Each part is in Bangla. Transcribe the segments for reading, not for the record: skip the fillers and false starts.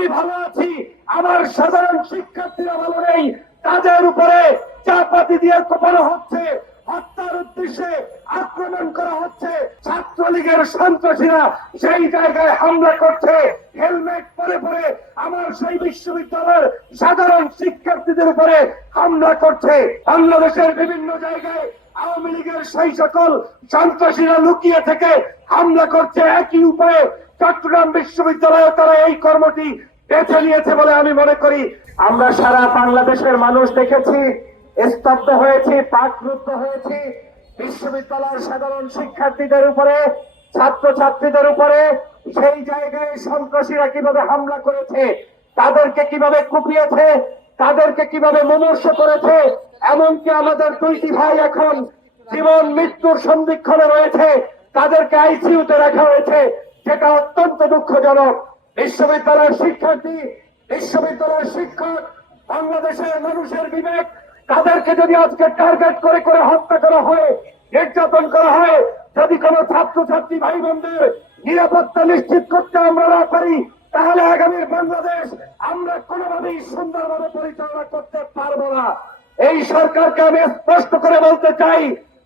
আমি ভালো আছি, আমার সাধারণ শিক্ষার্থীরা ভালো নেই, তাদের উপরে চাপাতি দিয়ে কোপানো হচ্ছে, হত্যার উদ্দেশ্যে আক্রমণ করা হচ্ছে। ছাত্রলীগের সন্ত্রাসীরা সেই জায়গায় হামলা করছে, হেলমেট পরে পরে আমার সেই বিশ্ববিদ্যালয়ের সাধারণ শিক্ষার্থীদের উপরে হামলা করছে। বাংলাদেশের বিভিন্ন জায়গায় আওয়ামী লীগের সেই সকল সন্ত্রাসীরা লুকিয়ে থেকে হামলা করছে। একই উপায়ে চট্টগ্রাম বিশ্ববিদ্যালয়ে তারা এই কর্মটি বেছে নিয়েছে বলে আমি মনে করি। আমরা সারা বাংলাদেশের মানুষ দেখেছি, স্তব্ধ হয়েছি, পাকরুদ্ধ হয়েছি বিশ্ববিদ্যালয়ের সাধারণ শিক্ষার্থীদের উপরে, ছাত্রছাত্রীদের উপরে সেই জায়গায় সন্ত্রাসীরা কিভাবে হামলা করেছে, তাদেরকে কিভাবে কুপিয়েছে, তাদেরকে কিভাবে মুমূর্ষ করেছে। এমনকি আমাদের দুইটি ভাই এখন জীবন মৃত্যুর সন্ধিক্ষণে রয়েছে, তাদেরকে আইসিইউতে রাখা হয়েছে, যেটা অত্যন্ত দুঃখজনক। বিশ্ববিদ্যালয়ের শিক্ষার্থী, বিশ্ববিদ্যালয়ের শিক্ষক, বাংলাদেশের মানুষের বিবেক, তাদেরকে যদি আজকে টার্গেট করে করে হত্যা করা হয়, নির্যাতন করা হয়, যদি কোন ছাত্রছাত্রী ভাই বোনদের নিরাপত্তা নিশ্চিত করতে আমরা না পারি, তাহলে আগামীর বাংলাদেশ আমরা কোনোভাবেই সুন্দরভাবে পরিচালনা করতে পারবো না। এই সরকারকে আমি স্পষ্ট করে বলতে চাই,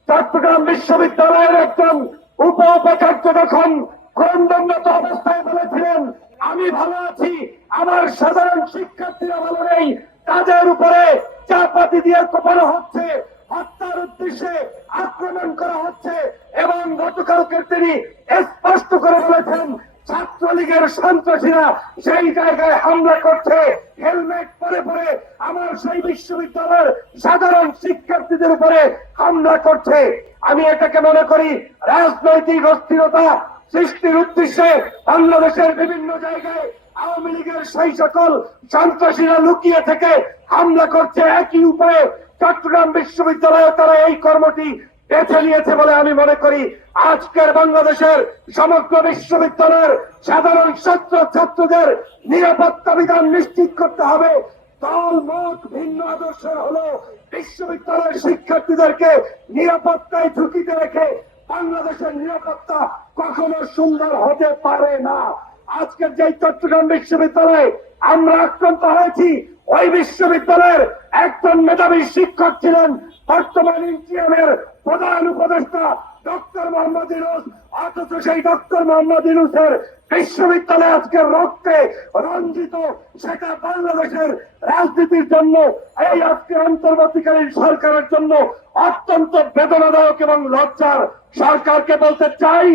চট্টগ্রাম বিশ্ববিদ্যালয়ের একজন উপাচার্য যখন ক্রন্দনত অবস্থায় বলেছিলেন আমি ভালো আছি, আমার সাধারণ শিক্ষার্থীরা ভালো নেই, তাদের উপরে চাপাতি দিয়ে কোপানো হচ্ছে, হত্যার উদ্দেশ্যে আক্রমণ করা হচ্ছে, এবং গতকালকে তিনি স্পষ্ট করে বলেছেন ছাত্রলীগের সন্ত্রাসীরা সেই জায়গায় হামলা করছে, হেলমেট পরে পরে আমার সেই বিশ্ববিদ্যালয়ের সাধারণ শিক্ষার্থীদের উপরে হামলা করছে। আমি এটাকে মনে করি রাজনৈতিক অস্থিরতা সৃষ্টির উদ্দেশ্যে বাংলাদেশের বিভিন্ন জায়গায় আওয়ামী লীগের সেই সকল সন্ত্রাসীরা লুকিয়ে থেকে হামলা করছে। একই উপায়ে চট্টগ্রাম বিশ্ববিদ্যালয়ে তারা এই কর্মটি বেছে নিয়েছে বলে আমি মনে করি। আজকের বাংলাদেশের সমগ্র বিশ্ববিদ্যালয়ের সাধারণ ছাত্র ছাত্রদের নিরাপত্তা বিধান নিশ্চিত করতে হবে। দল মত ভিন্ন আদর্শের হলো বিশ্ববিদ্যালয়ের শিক্ষার্থীদেরকে নিরাপত্তায় ঝুঁকিতে রেখে বাংলাদেশের নিরাপত্তা কখনো সুন্দর হতে পারে না। আজকের যে চট্টগ্রাম বিশ্ববিদ্যালয়ে আমরা আক্রান্ত হয়েছি, ওই বিশ্ববিদ্যালয়ের একজন মেধাবী শিক্ষক ছিলেন বর্তমান ইন্টিরিয়ামের প্রধান উপদেষ্টা ডক্টর মোহাম্মদ ইউনূস। অথচ সেই ডক্টর মোহাম্মদ ইউনূসের বিশ্ববিদ্যালয় আজকের রক্তে রঞ্জিত, সেটা বাংলাদেশের রাজনীতির জন্য, এই আজকের অন্তর্বর্তীকালীন সরকারের জন্য অত্যন্ত বেদনাদায়ক এবং লজ্জার। সরকারকে বলতে চাই,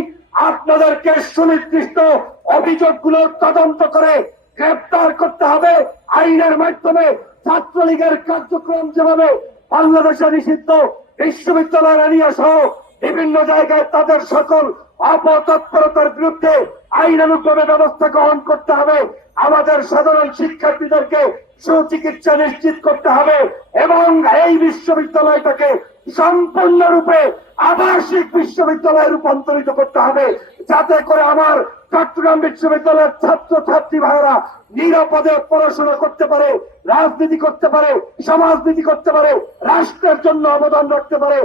আপনাদেরকে সুনির্দিষ্ট অভিযোগগুলো তদন্ত করে গ্রেপ্তার করতে হবে। আইনের মাধ্যমে ছাত্রলীগের কার্যক্রম যেভাবে বাংলাদেশে নিষিদ্ধ, বিশ্ববিদ্যালয়ের এরিয়া সহ বিভিন্ন জায়গায় তাদের সকল অপতৎপরতার বিরুদ্ধে আইনানুগভাবে ব্যবস্থা গ্রহণ করতে হবে। আমাদের সাধারণ শিক্ষার্থীদেরকে সুচিকিৎসা নিশ্চিত করতে হবে এবং এই বিশ্ববিদ্যালয়টাকে সম্পূর্ণরূপে আবাসিক বিশ্ববিদ্যালয়ে রূপান্তরিত করতে হবে, যাতে করে আমার চট্টগ্রাম বিশ্ববিদ্যালয়ের ছাত্র ছাত্রী ভাইয়েরা নিরাপদে পড়াশোনা করতে পারে, রাজনীতি করতে পারে, সমাজনীতি করতে পারে, রাষ্ট্রের জন্য অবদান রাখতে পারে।